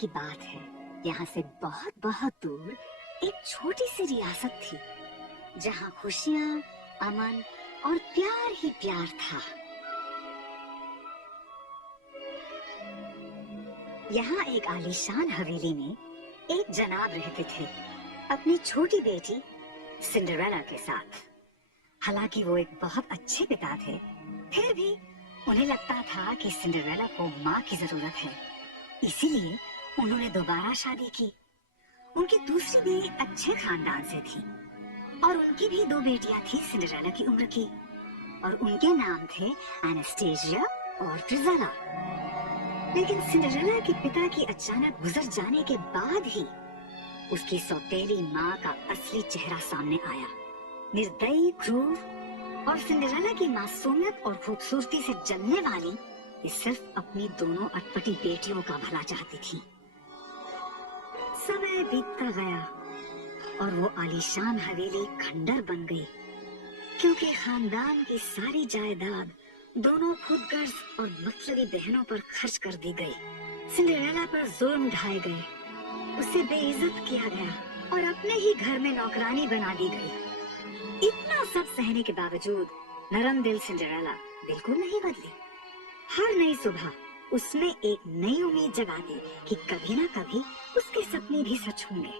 की बात है, यहाँ से बहुत बहुत दूर एक छोटी सी रियासत थी जहाँ खुशियाँ, अमन और प्यार ही प्यार था। यहाँ एक आलीशान हवेली में एक जनाब रहते थे अपनी छोटी बेटी सिंड्रेला के साथ। हालांकि वो एक बहुत अच्छे पिता थे, फिर भी उन्हें लगता था कि सिंड्रेला को माँ की जरूरत है, इसीलिए उन्होंने दोबारा शादी की। उनकी दूसरी बीवी अच्छे खानदान से थी और उनकी भी 2 बेटियां थी सिंड्रेला की उम्र की, और उनके नाम थे एनास्टेसिया और ट्रिज़ाला। लेकिन सिंड्रेला के पिता की अचानक गुजर जाने के बाद ही उसकी सौतेली माँ का असली चेहरा सामने आया। निर्दयी, क्रूर और सिंड्रेला की मासूमियत और खूबसूरती से जलने वाली ये सिर्फ अपनी दोनों अटपटी बेटियों का भला चाहती थी। समय बीतता गया और वो आलीशान हवेली खंडर बन गई, क्योंकि खानदान की सारी जायदाद दोनों खुदगर्ज और मतलबी बहनों पर खर्च कर दी गई। सिंड्रेला पर जुल्म ढाए गए, उसे बेइज्जत किया गया और अपने ही घर में नौकरानी बना दी गई। इतना सब सहने के बावजूद नरम दिल सिंड्रेला बिल्कुल नहीं बदली। हर नई सुबह उसमें एक नई उम्मीद जगाती कि कभी ना कभी उसके सपने भी सच होंगे।